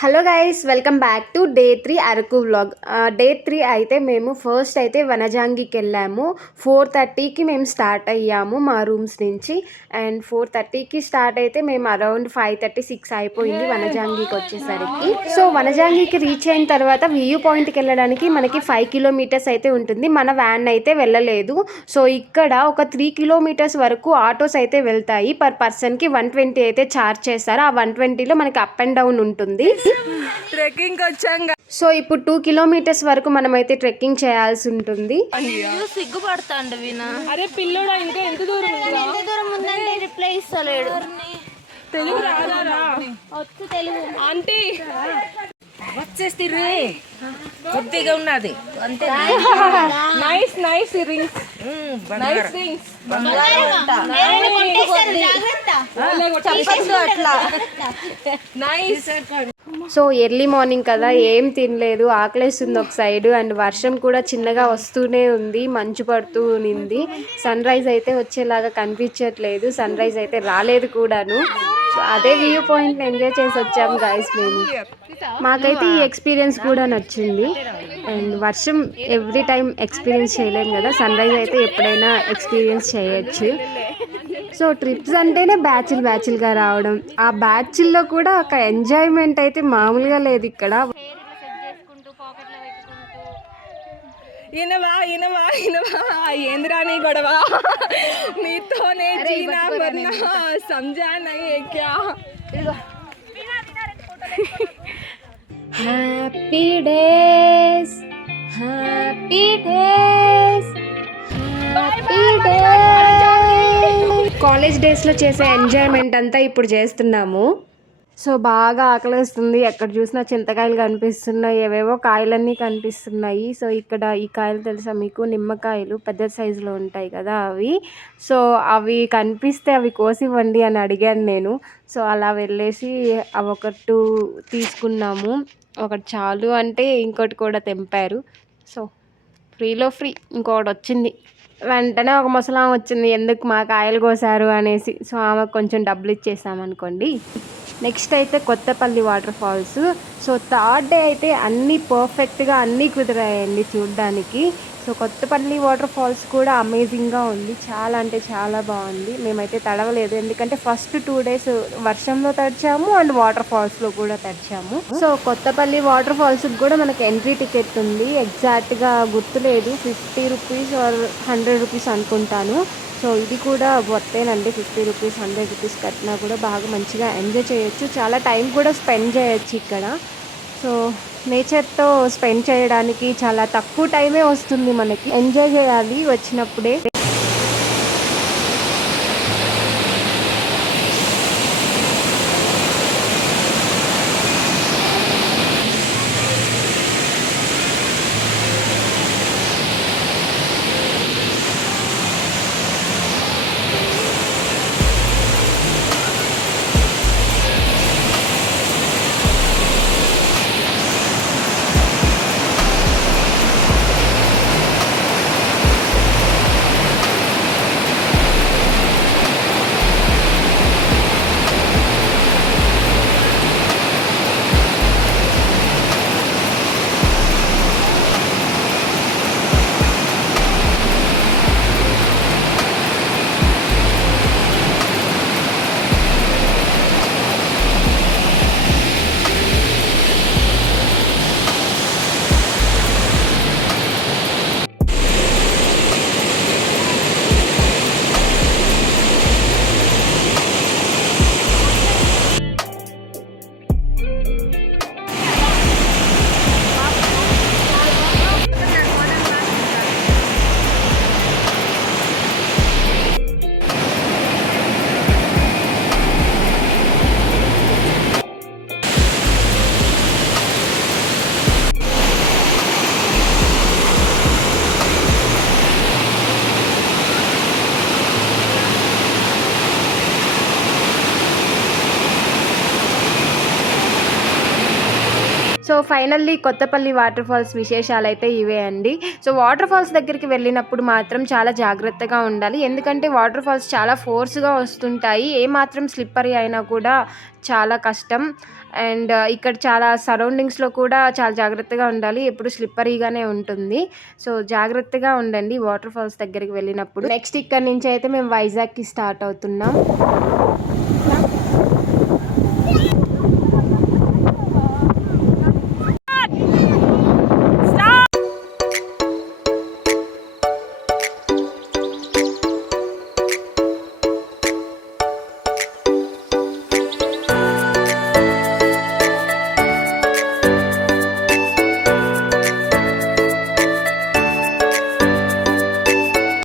Hello guys, welcome back to day 3 Araku vlog. Day 3 అయితే మేము first అయితే వనజాంగికి వెళ్ళాము. 4:30కి మేము స్టార్ట్ అయ్యాము మా రూమ్స్ నుంచి. అండ్ 4:30కి స్టార్ట్ అయితే మేము అరౌండ్ 5:36 అయిపోయింది వనజాంగికి వచ్చేసరికి. సో వనజాంగికి రీచ్ అయిన తర్వాత వ్యూ పాయింట్కి వెళ్ళడానికి మనకి 5 కిలోమీటర్స్ అయితే ఉంటుంది. మన వ్యాన్ అయితే వెళ్ళలేదు. సో ఇక్కడ ఒక 3 కిలోమీటర్స్ వరకు ఆటోస్ అయితే వెళ్తాయి. పర్ పర్సన్కి 120 అయితే ఛార్జ్ చేస్తారు. ఆ 120లో మనకి అప్ అండ్ డౌన్ ఉంటుంది. ట్రెక్కింగ్ వచ్చాం. సో ఇప్పుడు 2 కిలోమీటర్స్ వరకు మనమైతే ట్రెక్కింగ్ చేయాల్సి ఉంటుంది. సిగ్గుపడతాండు వినా. అరే పిల్లోడా, ఇంకా ఎంత దూరం ఉందంటే రిప్లై ఇస్తలేడు. తెలుగు రాదా? వచ్చు తెలుగు ఆంటీ వచ్చేస్తిర్రే, కొద్దిగా ఉన్నది అంతే. Nice nice rings, nice rings. అట్లా నైస్. సో ఎర్లీ మార్నింగ్ కదా, ఏం తినలేదు, ఆకలేస్తుంది ఒక సైడ్. అండ్ వర్షం కూడా చిన్నగా వస్తూనే ఉంది, మంచు పడుతూ ఉంది. సన్ రైజ్ అయితే వచ్చేలాగా కనిపించట్లేదు, సన్ రైజ్ అయితే రాలేదు కూడాను. సో అదే వ్యూ పాయింట్ని ఎంజాయ్ చేసి వచ్చాము గైస్ మేము. మాకైతే ఈ ఎక్స్పీరియన్స్ కూడా నచ్చింది. అండ్ వర్షం ఎవ్రీ టైం ఎక్స్పీరియన్స్ చేయలేము కదా, సన్ రైజ్ అయితే ఎప్పుడైనా ఎక్స్పీరియన్స్ చేయొచ్చు. సో ట్రిప్స్ అంటేనే బ్యాచ్లుగా రావడం, ఆ బ్యాచ్ల్లో కూడా ఒక ఎంజాయ్మెంట్ అయితే మామూలుగా లేదు ఇక్కడ. ఇనవా ఇనవా ఇనవా, ఏంద్రాని గొడవ నీతోనే జీనా వరనా సమझा नहीं है क्या. Happy days, happy days, happy days. College డేస్లో చేసే ఎంజాయ్మెంట్ అంతా ఇప్పుడు చేస్తున్నాము. సో బాగా ఆకలిస్తుంది, ఎక్కడ చూసినా చింతకాయలు కనిపిస్తున్నాయి, ఏవేవో కాయలన్నీ కనిపిస్తున్నాయి. సో ఇక్కడ ఈ కాయలు తెలుసా మీకు, నిమ్మకాయలు పెద్ద సైజులో ఉంటాయి కదా అవి. సో అవి కనిపిస్తే అవి కోసివ్వండి అని అడిగాను నేను. సో అలా వెళ్ళేసి అవి ఒక 2 తీసుకున్నాము. ఒకటి చాలు అంటే ఇంకోటి కూడా తెంపారు. సో ఫ్రీలో ఫ్రీ ఇంకొకటి వచ్చింది. వెంటనే ఒక ముసలాం వచ్చింది, ఎందుకు మా కాయలు కోసారు అనేసి. సో ఆమెకు కొంచెం డబ్బులు ఇచ్చేసామనుకోండి. నెక్స్ట్ అయితే Kothapalli waterfalls. So third day అయితే అన్నీ పర్ఫెక్ట్గా అన్నీ కుదిరాయండి చూడడానికి. సో కొత్తపల్లి వాటర్ ఫాల్స్ కూడా అమేజింగ్గా ఉంది, చాలా అంటే చాలా బాగుంది. మేమైతే తడవలేదు, ఎందుకంటే ఫస్ట్ 2 days వర్షంలో తడిచాము అండ్ వాటర్ ఫాల్స్లో కూడా తడిచాము. సో కొత్తపల్లి వాటర్ ఫాల్స్కి కూడా మనకి ఎంట్రీ టికెట్ ఉంది, ఎగ్జాక్ట్గా గుర్తులేదు, 50 రూపీస్ ఆర్ 100 రూపీస్ అనుకుంటాను. సో ఇది కూడా వర్తేనండి, 50 రూపీస్ 100 రూపీస్ కట్టినా కూడా బాగా మంచిగా ఎంజాయ్ చేయొచ్చు, చాలా టైం కూడా స్పెండ్ చేయొచ్చు ఇక్కడ. సో నేచర్తో స్పెండ్ చేయడానికి చాలా తక్కువ టైమే వస్తుంది మనకి, ఎంజాయ్ చేయాలి వచ్చినప్పుడే. So finally Kothapalli waterfalls విశేషాలు అయితే ఇవే అండి. సో వాటర్ ఫాల్స్ దగ్గరికి వెళ్ళినప్పుడు మాత్రం చాలా జాగ్రత్తగా ఉండాలి, ఎందుకంటే వాటర్ ఫాల్స్ చాలా ఫోర్స్గా వస్తుంటాయి, ఏమాత్రం స్లిప్పరీ అయినా కూడా చాలా కష్టం. అండ్ ఇక్కడ చాలా సరౌండింగ్స్లో కూడా చాలా జాగ్రత్తగా ఉండాలి, ఎప్పుడు స్లిప్పరీగానే ఉంటుంది. సో జాగ్రత్తగా ఉండండి వాటర్ ఫాల్స్ దగ్గరికి వెళ్ళినప్పుడు. నెక్స్ట్ ఇక్కడ నుంచి అయితే మేము వైజాగ్కి స్టార్ట్ అవుతున్నాం.